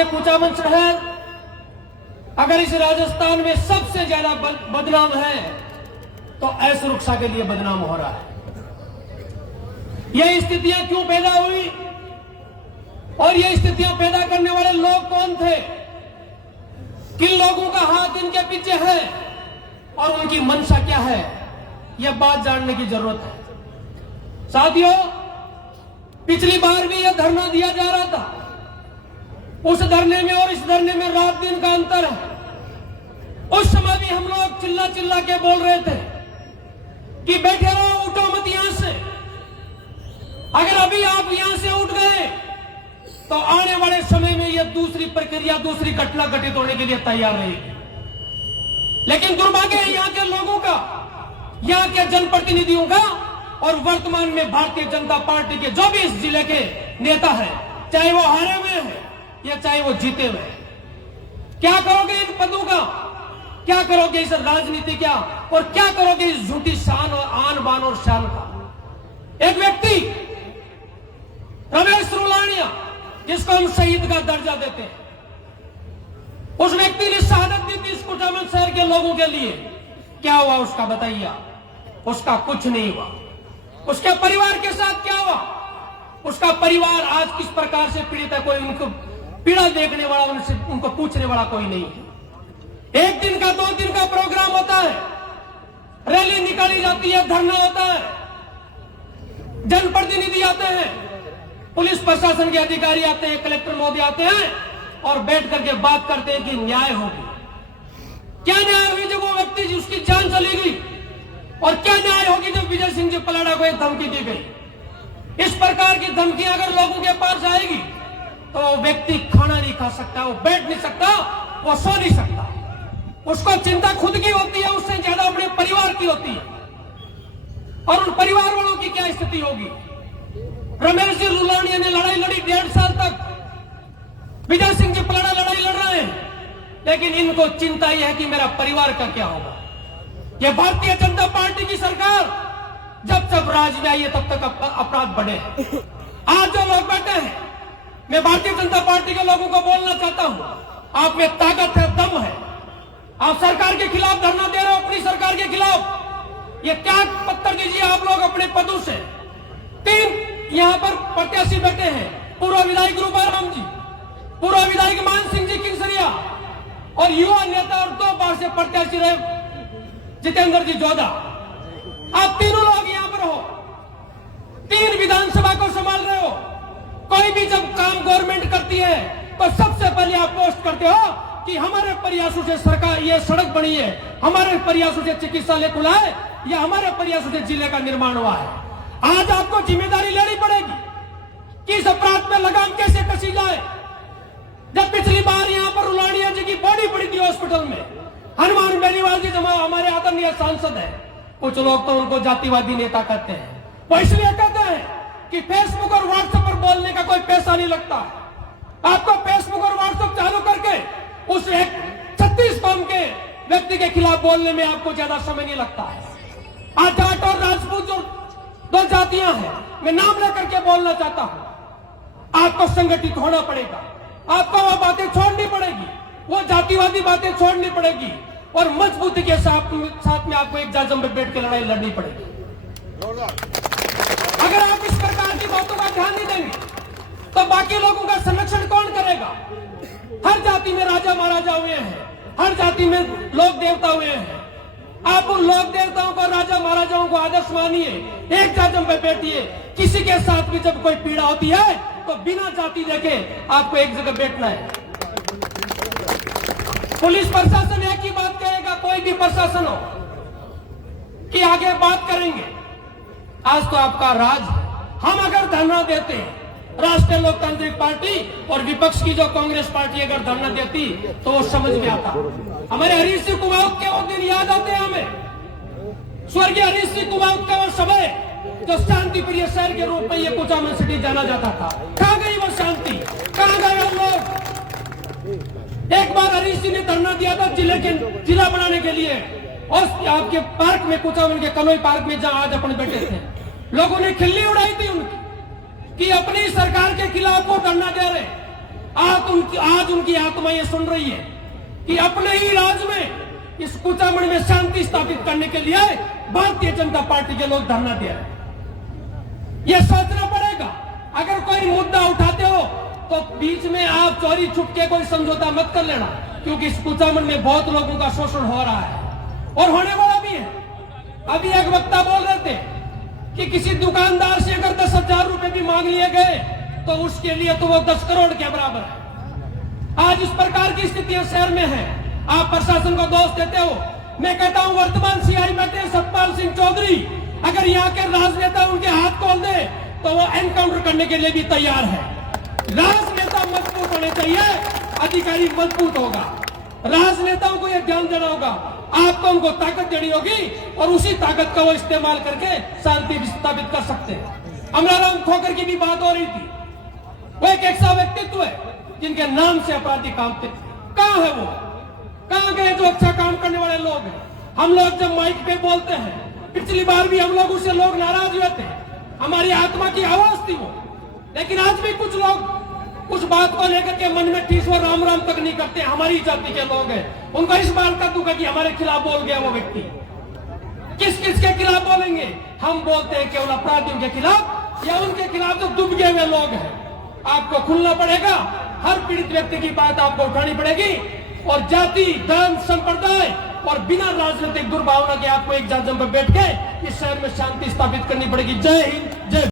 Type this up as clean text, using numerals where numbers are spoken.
ये कुचामन शहर अगर इस राजस्थान में सबसे ज्यादा बदनाम है तो असुरक्षा के लिए बदनाम हो रहा है। ये स्थितियां क्यों पैदा हुई और ये स्थितियां पैदा करने वाले लोग कौन थे, किन लोगों का हाथ इनके पीछे है और उनकी मंशा क्या है, यह बात जानने की जरूरत है। साथियों, पिछली बार भी यह धरना दिया जा रहा था, उस धरने में और इस धरने में रात दिन का अंतर है। उस समय भी हम लोग चिल्ला चिल्ला के बोल रहे थे कि बैठे रहो, उठो मत यहां से। अगर अभी आप यहां से उठ गए तो आने वाले समय में यह दूसरी प्रक्रिया, दूसरी घटना घटित होने के लिए तैयार रहेगी। लेकिन दुर्भाग्य है यहाँ के लोगों का, यहाँ के जनप्रतिनिधियों का और वर्तमान में भारतीय जनता पार्टी के जो भी इस जिले के नेता है, चाहे वो हारे हुए हैं या चाहे वो जीते हुए हैं। क्या करोगे इन पदों का, क्या करोगे इस राजनीति का, और क्या करोगे इस झूठी शान और आन बान और शान का। एक व्यक्ति रमेश रुलानिया, जिसको हम शहीद का दर्जा देते हैं, उस व्यक्ति ने शहादत दी थी इस कुचामन शहर के लोगों के लिए। क्या हुआ उसका बताइए? उसका कुछ नहीं हुआ। उसके परिवार के साथ क्या हुआ? उसका परिवार आज किस प्रकार से पीड़ित है, कोई उनको पीड़ा देखने वाला, उनको पूछने वाला कोई नहीं है। एक दिन का, 2 दिन का प्रोग्राम होता है, रैली निकाली जाती है, धरना होता है, जनप्रतिनिधि आते हैं, पुलिस प्रशासन के अधिकारी आते हैं, कलेक्टर महोदय आते हैं और बैठ करके बात करते हैं कि न्याय होगी। क्या न्याय हुई जब वो व्यक्ति उसकी जान चली गई, और क्या न्याय होगी जब विजय सिंह जी पलाड़ा को एक धमकी दी गई। इस प्रकार की धमकियां अगर लोगों के पास आएगी तो वो व्यक्ति खाना नहीं खा सकता, वो बैठ नहीं सकता, वो सो नहीं सकता। उसको चिंता खुद की होती है, उससे ज्यादा अपने परिवार की होती है। और उन परिवार वालों की क्या स्थिति होगी? रमेश जी रुलानिया ने लड़ाई लड़ी 1.5 साल तक, विजय सिंह जी पलाड़ा लड़ाई लड़ रहे हैं, लेकिन इनको चिंता यह है कि मेरा परिवार का क्या होगा। यह भारतीय जनता पार्टी की सरकार जब जब राज में आई है तब तक अपराध बढ़े। आज जो लोग बैठे हैं, मैं भारतीय जनता पार्टी के लोगों को बोलना चाहता हूं, आप में ताकत है, दम है, आप सरकार के खिलाफ धरना दे रहे हो, अपनी सरकार के खिलाफ। ये त्याग पत्र दीजिए आप लोग अपने पदों से। 3 यहां पर प्रत्याशी बैठे हैं, पूर्व विधायक रूपाराम जी, पूर्व विधायक मान सिंह जी किंसरिया और युवा नेता और 2 बार से प्रत्याशी रहे जितेंद्र जी जोधा। आप तीनों लोग यहां पर हो, 3 विधानसभा को संभाल रहे हो। कोई भी जब काम गवर्नमेंट करती है तो सबसे पहले आप पोस्ट करते हो कि हमारे प्रयासों से सरकार ये सड़क बनी है, हमारे प्रयासों से चिकित्सालय खुला है, या हमारे प्रयासों से जिले का निर्माण हुआ है। आज आपको जिम्मेदारी लेनी पड़ेगी कि इस अपराध में लगाम कैसे कसी जाए। जब पिछली बार यहां पर रुलानिया जी की बॉडी पड़ी थी हॉस्पिटल में, हनुमान बेनीवाल जी हमारे आदरणीय सांसद है, कुछ लोग तो उनको जातिवादी नेता कहते हैं। वो इसलिए कहते हैं कि फेसबुक और व्हाट्सएप पर बोलने का कोई पैसा नहीं लगता। आपको फेसबुक और व्हाट्सएप चालू करके उस 36 कौम के व्यक्ति के खिलाफ बोलने में आपको ज्यादा समय नहीं लगता है। आज जाट और राजपूत जो 2 जातियां हैं, मैं नाम लेकर के बोलना चाहता हूं, आपको संगठित होना पड़ेगा, आपको वो बातें छोड़नी पड़ेगी, वो जातिवादी बातें छोड़नी पड़ेगी और मजबूती के साथ में आपको एक जाजम में बैठ के लड़ाई लड़नी पड़ेगी। अगर आप इस प्रकार की बातों का ध्यान नहीं देंगे तो बाकी लोगों का संरक्षण कौन करेगा? हर जाति में राजा महाराजा हुए हैं, हर जाति में लोक देवता हुए हैं। आप उन लोक देवताओं को, राजा महाराजाओं को आदर्श मानिए, एक जाजम पे बैठिए। किसी के साथ भी जब कोई पीड़ा होती है तो बिना जाति देखे आपको एक जगह बैठना है। पुलिस प्रशासन एक ही बात कहेगा, कोई भी प्रशासन हो, कि आगे बात करेंगे। आज तो आपका राज है। हम अगर धरना देते हैं, राष्ट्रीय लोकतांत्रिक पार्टी और विपक्ष की जो कांग्रेस पार्टी अगर धरना देती तो वो समझ में आता। हमारे हरीश सिंह कुमावत के वो दिन याद आते हैं हमें, स्वर्गीय हरीश सिंह कुमावत का वो समय जो शांति प्रिय शहर के रूप में ये कुचामन सिटी जाना जाता था। कहां गई वो शांति, कहां गए हम लोग? एक बार हरीश सिंह ने धरना दिया था जिला बनाने के लिए, और आपके पार्क में, कुचामन के कनोई पार्क में, जहां आज अपन बैठे थे, लोगों ने खिल्ली उड़ाई थी उनकी कि अपनी सरकार के खिलाफ वो धरना दे रहे। आज उनकी आत्मा ये सुन रही है कि अपने ही राज्य में इस कुचामण में शांति स्थापित करने के लिए भारतीय जनता पार्टी के लोग धरना दे रहे हैं। यह सोचना पड़ेगा। अगर कोई मुद्दा उठाते हो तो बीच में आप चोरी छुपके कोई समझौता मत कर लेना, क्योंकि इस कुचामण में बहुत लोगों का शोषण हो रहा है और होने वाला भी है। अभी एक वक्ता बोल रहे थे कि किसी दुकानदार से अगर 10,000 रुपए भी मांग लिए गए तो उसके लिए तो वो 10 करोड़ के बराबर है। आज इस प्रकार की स्थितियां शहर में है। आप प्रशासन को दोष देते हो। मैं कहता हूं वर्तमान सीआई बैठे सतपाल सिंह चौधरी, अगर यहाँ के राजनेता उनके हाथ खोल दे तो वो एनकाउंटर करने के लिए भी तैयार है। राजनेता मजबूत होने चाहिए, अधिकारी मजबूत होगा। राजनेताओं को यह ध्यान देना होगा, आपको उनको ताकत देनी होगी और उसी ताकत का वो इस्तेमाल करके शांति स्थापित कर सकते हैं। अमराराम खोकर की भी बात हो रही थी। वो एक ऐसा व्यक्तित्व है जिनके नाम से अपराधी कामते। कहां है वो? कहां गए जो अच्छा काम करने वाले लोग हैं? हम लोग जब माइक पे बोलते हैं, पिछली बार भी हम लोग उससे लोग नाराज हुए थे, हमारी आत्मा की आवाज थी वो। लेकिन आज भी कुछ लोग उस बात को लेकर के मन में ठीस और राम राम तक नहीं करते। हमारी जाति के लोग हैं, उनको इस बात का दुख है कि हमारे खिलाफ बोल गया वो व्यक्ति। किस किस के खिलाफ बोलेंगे? हम बोलते हैं केवल अपराधियों के खिलाफ या उनके खिलाफ जो डूब गए हुए लोग हैं। आपको खुलना पड़ेगा, हर पीड़ित व्यक्ति की बात आपको उठानी पड़ेगी और जाति, धर्म, संप्रदाय और बिना राजनीतिक दुर्भावना के आपको एक जाजम पर बैठ के इस शहर में शांति स्थापित करनी पड़ेगी। जय हिंद, जय